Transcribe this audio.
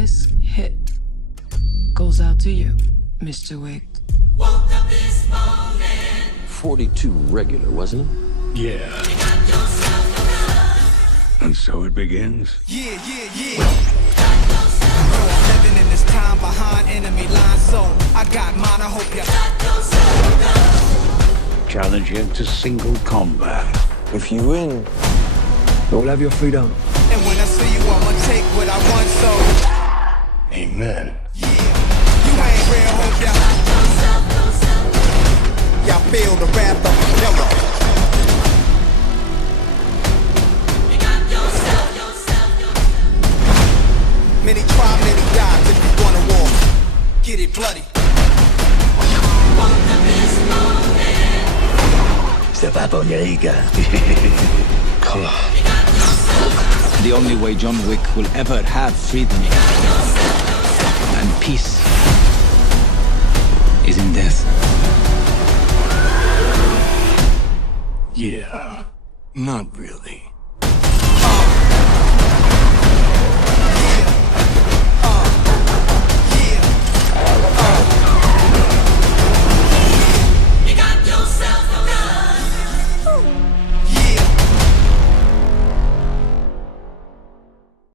This hit goes out to you, Mr. Wick. 42 regular, wasn't it? Yeah. And so it begins. Yeah. I'm living in this time behind enemy lines, so I got mine, I hope you Challenge you to single combat. If you win, you'll have your freedom. And when I see you, I'ma take what I want, so Amen. yeah. You ain't real, hope ya y'all feel the wrath of the devil. Many try, many die. If you wanna war, get it bloody. Step up on your ego. Come on. The only way John Wick will ever have freedom and peace is in death. Yeah. Not really.